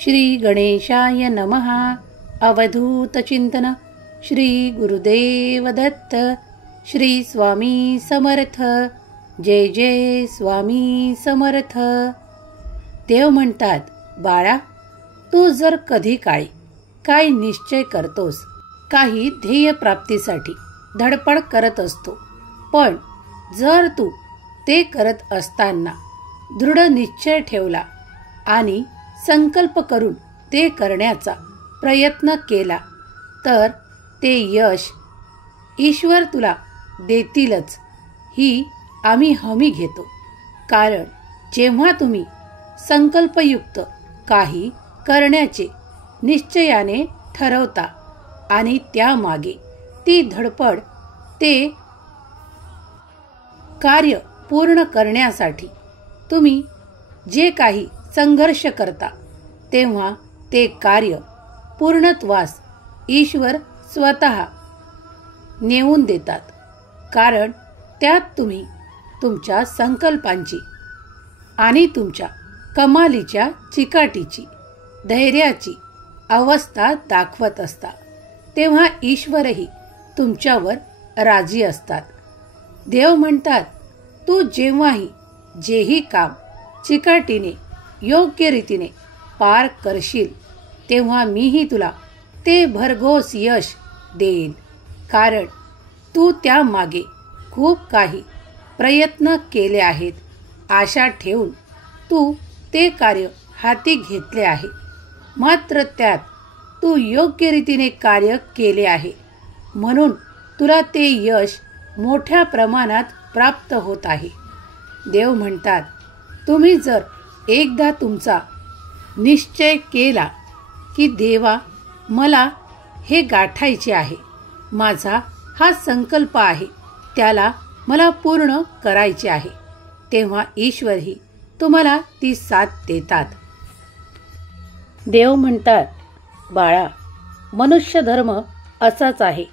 श्री गणेशाय नमः. अवधूत चिंतन. श्री गुरुदेव दत्त. श्री स्वामी समर्थ. जय जय स्वामी समर्थ. देव म्हणतात, बाळा, तू जर कधी काळी काय निश्चय करतोस, काही ध्येय प्राप्तीसाठी धडपड करत असतो, पण जर तू ते करत असताना दृढ निश्चय ठेवला आणि संकल्प करून ते करण्याचा प्रयत्न केला तर ते यश ईश्वर तुला देतीलच, ही आम्ही हमी घेतो. कारण जेव्हा तुम्ही संकल्पयुक्त काही करण्याचे निश्चयाने ठरवता आणि त्यामागे ती धडपड, ते कार्य पूर्ण करण्यासाठी तुम्ही जे काही संघर्ष करता, तेव्हा ते कार्य पूर्णत्वास ईश्वर स्वतः नेऊन देतात. कारण त्यात तुम्ही तुमच्या संकल्पांची आणि तुमच्या कमालीच्या चिकाटीची, धैर्याची अवस्था दाखवत असता, तेव्हा ईश्वरही तुमच्यावर राजी असतात. देव म्हणतात, तू जेव्हाही जेही काम चिकाटीने योग्य रीतीने पार करशील, तेव्हा मीही तुला ते भरघोस यश देईन. कारण तू त्यामागे खूप काही प्रयत्न केले आहेत. आशा ठेवून तू ते कार्य हाती घेतले आहे. मात्र त्यात तू योग्य रीतीने कार्य केले आहे, म्हणून तुला ते यश मोठ्या प्रमाणात प्राप्त होत आहे. देव म्हणतात, तुम्ही जर एकदा तुमचा निश्चय केला की देवा, मला हे गाठायचे आहे, माझा हा संकल्प आहे, त्याला मला पूर्ण करायचे आहे, तेव्हा ईश्वरही तुम्हाला ती साथ देतात. देव म्हणतात, बाळा, मनुष्य धर्म असाच आहे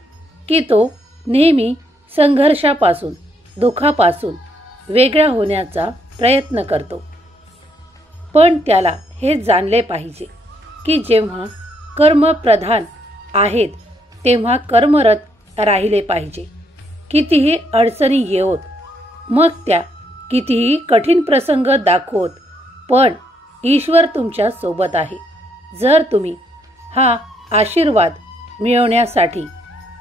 की तो नेहमी संघर्षापासून, दुःखापासून वेगळा होण्याचा प्रयत्न करतो. पण त्याला हे जाणले पाहिजे की जेव्हा कर्म प्रधान आहेत, तेव्हा कर्मरत राहिले पाहिजे. कितीही अडचणी येवोत, मग त्या कितीही कठीण प्रसंग दाखवत, पण ईश्वर तुमच्या सोबत आहे. जर तुम्ही हा आशीर्वाद मिळवण्यासाठी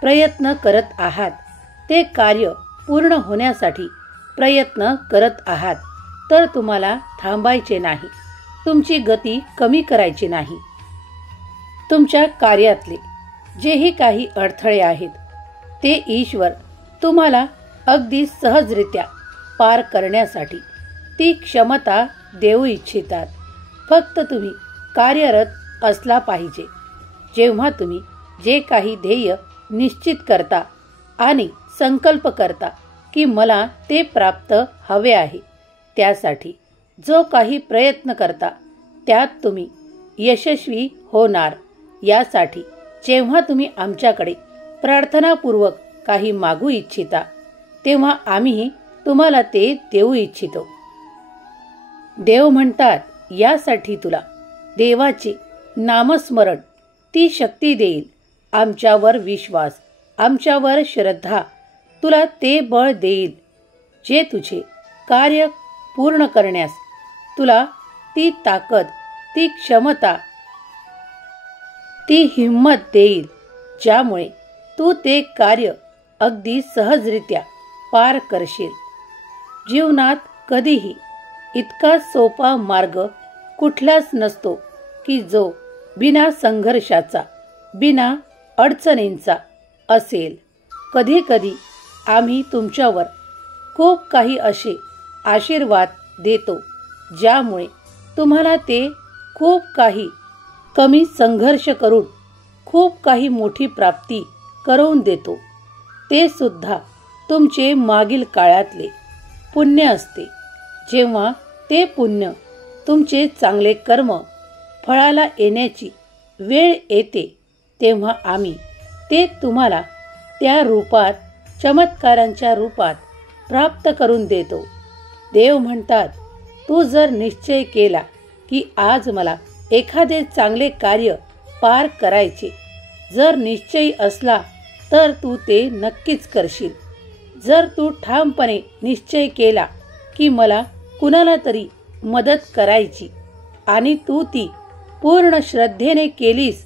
प्रयत्न करत आहात, ते कार्य पूर्ण होण्यासाठी प्रयत्न करत आहात, तर तुम्हाला थांबायचे नाही, तुमची गती कमी करायची नाही. तुमच्या कार्यातले जेही काही अडथळे आहेत, ते ईश्वर तुम्हाला अगदी सहजरित्या पार करण्यासाठी ती क्षमता देऊ इच्छितात. फक्त तुम्ही कार्यरत असला पाहिजे. जेव्हा तुम्ही जे काही ध्येय निश्चित करता आणि संकल्प करता की मला ते प्राप्त हवे आहे, त्यासाठी जो काही प्रयत्न करता, त्यात तुम्ही यशस्वी होणार. यासाठी जेव्हा तुम्ही आमच्याकडे प्रार्थनापूर्वक काही मागू इच्छिता, तेव्हा आम्ही तुम्हाला ते देऊ इच्छितो. देव म्हणतात, यासाठी तुला देवाचे नामस्मरण ती शक्ती देईल. आमच्यावर विश्वास, आमच्यावर श्रद्धा तुला ते बळ देईल, जे तुझे कार्य पूर्ण करण्यास तुला ती ताकद, ती क्षमता, ती हिंमत देईल, ज्यामुळे तू ते कार्य अगदी सहजरित्या पार करशील. जीवनात कधीही इतका सोपा मार्ग कुठलाच नसतो की जो बिना संघर्षाचा, बिना अडचणींचा असेल. कधी कधी आम्ही तुमच्यावर खूप काही असे आशीर्वाद देतो, ज्यामुळे तुम्हाला ते खूप काही कमी संघर्ष करून खूप काही मोठी प्राप्ती करून देतो. ते सुद्धा तुमचे मागील काळातले पुण्य असते. जेव्हा ते पुण्य, तुमचे चांगले कर्म फळाला येण्याची वेळ येते, तेव्हा आम्ही ते तुम्हाला त्या रूपात, चमत्कारांच्या रूपात प्राप्त करून देतो. देव म्हणतात, तू जर निश्चय केला की आज मला एखादे चांगले कार्य पार करायचे जर निश्चयी असला तर तू ते नक्कीच करशील. जर तू ठामपणे निश्चय केला की मला कुणाला तरी मदत करायची आणि तू ती पूर्ण श्रद्धेने केलीस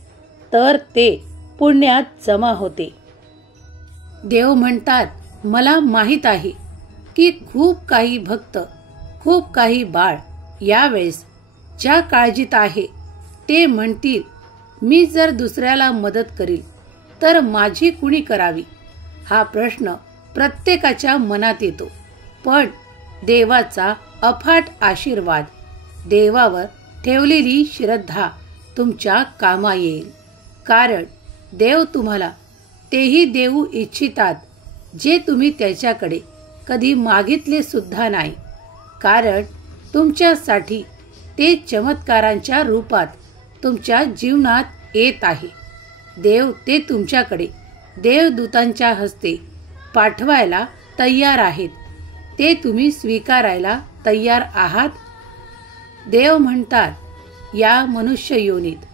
तर ते पुण्यात जमा होते. देव म्हणतात मला माहीत आहे की खूप काही भक्त, खूप काही बाळ यावेळेस ज्या काळजीत आहे ते म्हणतील मी जर दुसऱ्याला मदत करील तर माझी कुणी करावी. हा प्रश्न प्रत्येकाच्या मनात येतो. पण देवाचा अफाट आशीर्वाद, देवावर ठेवलेली श्रद्धा तुमच्या कामा येईल. कारण देव तुम्हाला तेही देऊ इच्छितात जे तुम्ही त्याच्याकडे कधी मागितले सुद्धा नाही. कारण तुमच्यासाठी ते चमत्कारांच्या रूपात तुमच्या जीवनात येत आहे. देव ते तुमच्याकडे देवदूतांच्या हस्ते पाठवायला तयार आहेत. ते तुम्ही स्वीकारायला तयार आहात. देव म्हणतात या मनुष्य योनीत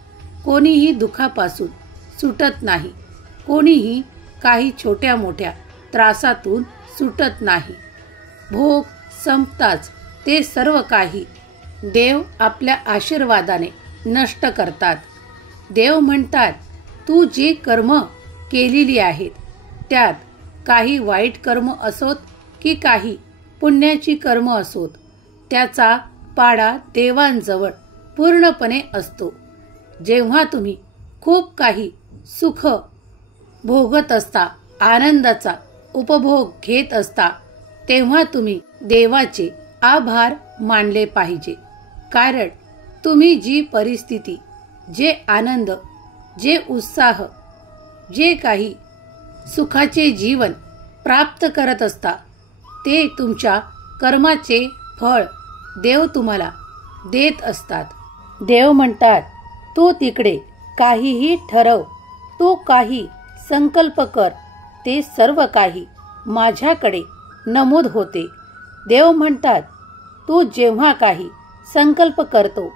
कोणीही दुःखापासून सुटत नाही, कोणीही काही छोट्या मोठ्या त्रासातून सुटत नाही. भोग संपताच ते सर्व काही देव आपल्या आशीर्वादाने नष्ट करतात. देव म्हणतात तू जी कर्म केलेली आहेत त्यात काही वाईट कर्म असोत की काही पुण्याची कर्म असोत, त्याचा पाडा देवांजवळ पूर्णपणे असतो. जेव्हा तुम्ही खूप काही सुख भोगत असता, आनंदाचा उपभोग घेत असता, तेव्हा तुम्ही देवाचे आभार मानले पाहिजे. कारण तुम्ही जी परिस्थिती, जे आनंद, जे उत्साह, जे काही सुखाचे जीवन प्राप्त करत असता ते तुमच्या कर्माचे फळ देव तुम्हाला देत असतात. देव म्हणतात तू तिकडे काहीही ठरव, तू काही संकल्प कर, ते सर्व काही माझ्याकडे नमूद होते. देव म्हणतात तू जेव्हा काही संकल्प करतो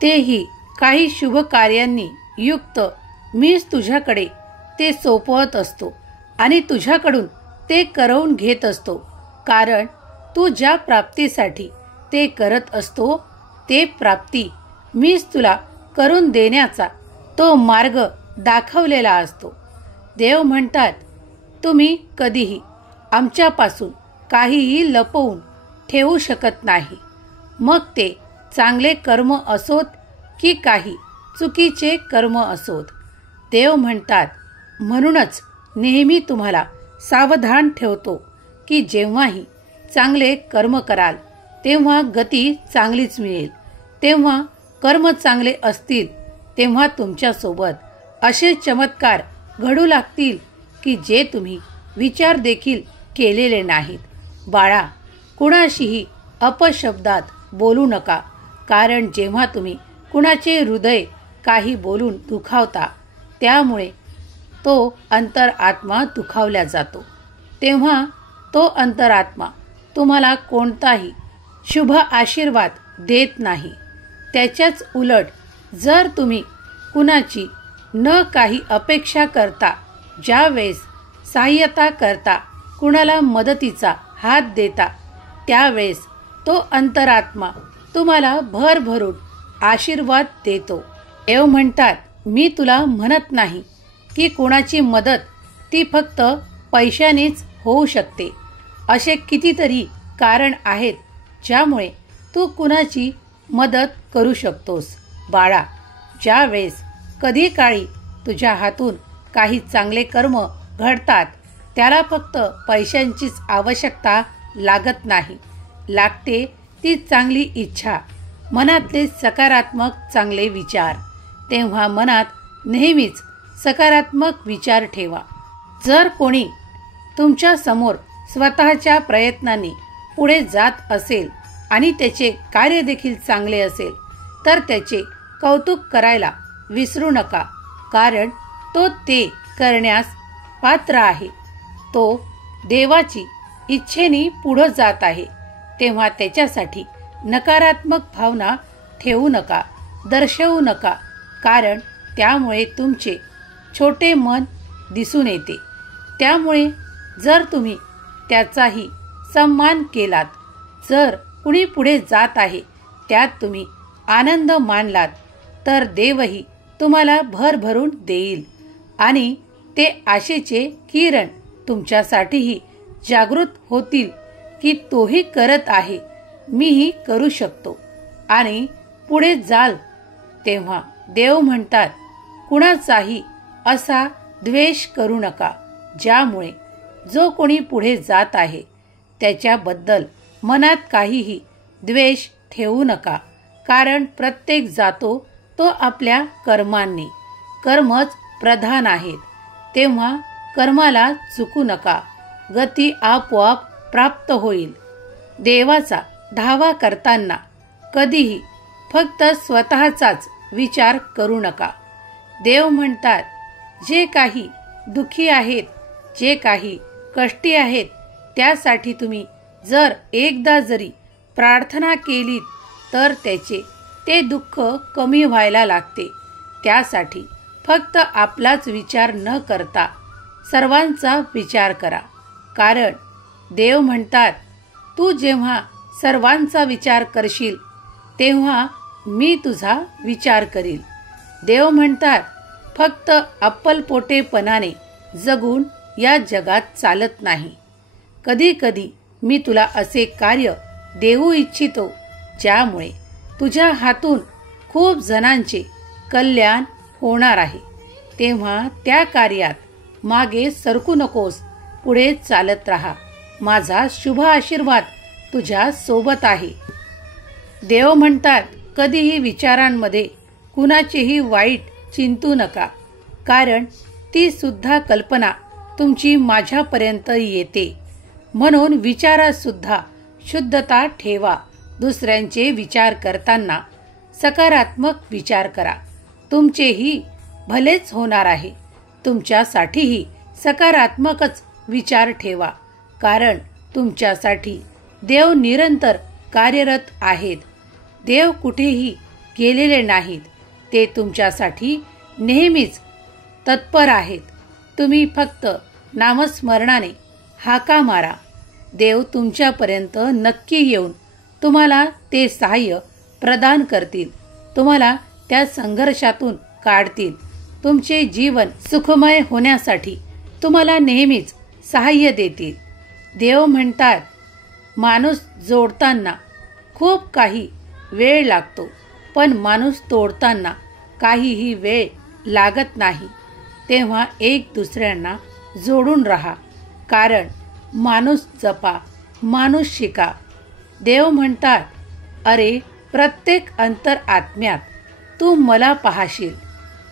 तेही काही शुभ कार्यांनी युक्त मीच तुझ्याकडे ते सोपवत असतो आणि तुझ्याकडून ते करवून घेत असतो. कारण तू ज्या प्राप्तीसाठी ते करत असतो ते प्राप्ती मीच तुला करून देण्याचा तो मार्ग दाखवलेला असतो. देव म्हणतात तुम्ही कधीही आमच्यापासून काहीही लपवून ठेवू शकत नाही. मग ते चांगले कर्म असोत की काही चुकीचे कर्म असोत. देव म्हणतात म्हणूनच नेहमी तुम्हाला सावधान ठेवतो की जेव्हाही चांगले कर्म कराल तेव्हा गती चांगलीच मिळेल. तेव्हा कर्म चांगले असतील तेव्हा तुमच्यासोबत असे चमत्कार घडू लागतील की जे तुम्ही विचार देखील केलेले नाहीत. बाळा, कुणाशीही अपशब्दात बोलू नका. कारण जेव्हा तुम्ही कुणाचे हृदय काही बोलून दुखावता त्यामुळे तो अंतरात्मा दुखावला जातो. तेव्हा तो अंतरात्मा तुम्हाला कोणताही शुभ आशीर्वाद देत नाही. त्याच्याच उलट जर तुम्ही कुणाची न काही अपेक्षा करता ज्यावेळेस सहाय्यता करता, कुणाला मदतीचा हात देता, त्यावेळेस तो अंतरात्मा तुम्हाला भरभरून आशीर्वाद देतो. देव म्हणतात मी तुला म्हणत नाही की कुणाची मदत ती फक्त पैशानेच होऊ शकते. असे कितीतरी कारण आहेत ज्यामुळे तू कुणाची मदत करू शकतोस. बाळा, ज्यावेळेस कधी काळी तुझ्या हातून काही चांगले कर्म घडतात त्याला फक्त पैशांचीच आवश्यकता लागत नाही. लागते ती चांगली इच्छा, मनातले सकारात्मक चांगले विचार. तेव्हा मनात नेहमीच सकारात्मक विचार ठेवा. जर कोणी तुमच्या समोर स्वतःच्या प्रयत्नांनी पुढे जात असेल आणि त्याचे कार्य देखील चांगले असेल तर त्याचे कौतुक करायला विसरू नका. कारण तो ते करण्यास पात्र आहे. तो देवाची इच्छेने पुढे जात आहे. तेव्हा त्याच्यासाठी नकारात्मक भावना ठेवू नका. दर्शवू नका, कारण त्यामुळे तुमचे छोटे मन दिसून येते. त्यामुळे जर तुम्ही त्याचाही सन्मान केलात, जर कुणी पुढे जात आहे त्यात तुम्ही आनंद मानलात, तर देवही तुम्हाला भरभरून देईल आणि ते आशेचे किरण तुमच्यासाठीही जागृत होतील की तोही करत आहे, मीही करू शकतो. आणि पुढे जाल तेव्हा देव म्हणतात, कुणाचाही असा द्वेष करू नका, ज्यामुळे जो कोणी पुढे जात आहे त्याच्याबद्दल मनात काहीही द्वेष ठेवू नका, कारण प्रत्येक जातो तो आपल्या कर्मांनी. कर्मच प्रधान आहेत, तेव्हा कर्माला चुकू नका, गती आपोआप प्राप्त होईल. देवाचा धावा करताना कधीही फक्त स्वतःचाच विचार करू नका. देव म्हणतात, जे काही दुःखी आहेत, जे काही कष्टी आहेत, त्यासाठी तुम्ही जर एकदा जरी प्रार्थना केलीत तर ते दुःख कमी व्हायला लागते. त्यासाठी फक्त आपलाच विचार न करता सर्वांचा विचार करा, कारण देव म्हणतात, तू जेव्हा सर्वांचा विचार करशील तेव्हा मी तुझा विचार करील. देव म्हणतात, फक्त अप्पलपोटेपणाने जगून या जगात चालत नाही. कधी कधी मी तुला असे कार्य देऊ इच्छितो ज्यामुळे तुझ्या हातून खूप जणांचे कल्याण होणार आहे. तेव्हा त्या कार्यात मागे सरकू नकोस, पुढे चालत राहा. माझा शुभ आशीर्वाद तुझ्या सोबत आहे. देव म्हणतात, कधीही विचारांमध्ये कुणाचेही वाईट चिंतू नका, कारण ती सुद्धा कल्पना तुमची माझ्यापर्यंत येते. म्हणून विचारात सुद्धा शुद्धता ठेवा. दुसऱ्यांचे विचार करताना सकारात्मक विचार करा, तुमचेही भलेच होणार आहे. तुमच्यासाठीही सकारात्मकच विचार ठेवा, कारण तुमच्यासाठी देव निरंतर कार्यरत आहेत. देव कुठेही गेलेले नाहीत, ते तुमच्यासाठी नेहमीच तत्पर आहेत. तुम्ही फक्त नामस्मरणाने हाका मारा, देव तुमच्यापर्यंत नक्की येऊन तुम्हाला ते सहाय्य प्रदान करतील, तुम्हाला त्या संघर्षातून काढतील. तुमचे जीवन सुखमय होण्यासाठी तुम्हाला नेहमीच सहाय्य देतील. देव म्हणतात, माणूस जोडताना खूप काही वेळ लागतो, पण माणूस तोडताना काहीही वेळ लागत नाही. तेव्हा एक दुसऱ्यांना जोडून राहा, कारण माणूस जपा, माणूस शिका. देव म्हणतात, अरे प्रत्येक अंतर आत्म्यात तू मला पाहशील.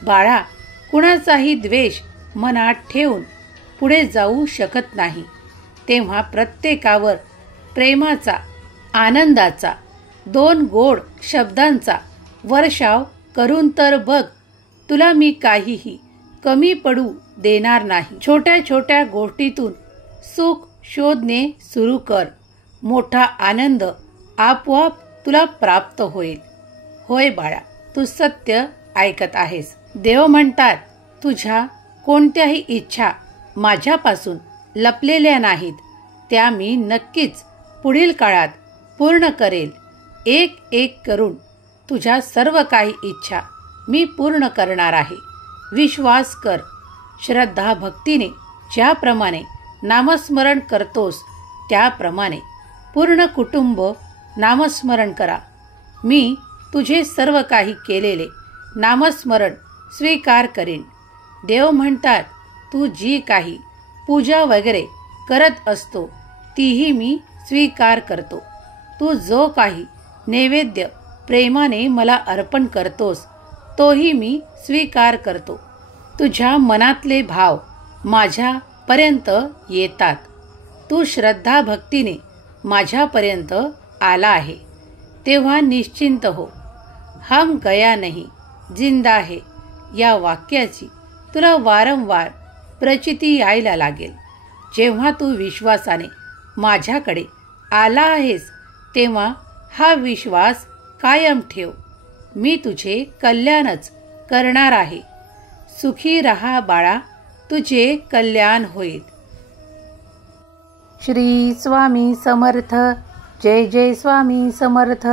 बाळा, कुणाचाही द्वेष मनात ठेवून पुढे जाऊ शकत नाही. तेव्हा प्रत्येकावर प्रेमाचा, आनंदाचा, 2 गोड शब्दांचा वर्षाव करून तर बघ, तुला मी काहीही कमी पडू देणार नाही. छोट्या छोट्या गोष्टीतून सुख शोधणे सुरू कर, मोठा आनंद आपोआप तुला प्राप्त होईल. होय बाळा, तू सत्य ऐकत आहेस. देव म्हणतात, तुझ्या कोणत्याही इच्छा माझ्यापासून लपलेल्या नाहीत, त्या मी नक्कीच पुढील काळात पूर्ण करेल. एक एक करून तुझ्या सर्व काही इच्छा मी पूर्ण करणार आहे. विश्वास कर. श्रद्धा भक्तीने ज्याप्रमाणे नामस्मरण करतोस त्याप्रमाणे पूर्ण कुटुंब नामस्मरण करा. मी तुझे सर्व काही केलेले नामस्मरण स्वीकार करीन. देव म्हणतात, तू जी काही पूजा वगैरे करत असतो तीही मी स्वीकार करतो. तू जो काही नैवेद्य प्रेमाने मला अर्पण करतोस तोही मी स्वीकार करतो. तुझ्या मनातले भाव माझ्यापर्यंत येतात. तू श्रद्धा भक्तीने माझ्यापर्यंत आला आहे, तेव्हा निश्चिंत हो. हम गया नहीं, जिंदा है या वाक्याची तुला वारंवार प्रचिती यायला लागेल. जेव्हा तू विश्वासाने माझ्याकडे आला आहेस तेव्हा हा विश्वास कायम ठेव. मी तुझे कल्याणच करणार आहे. सुखी रहा बाळा, तुझे कल्याण होईल. श्री स्वामी समर्थ. जय जय स्वामी समर्थ.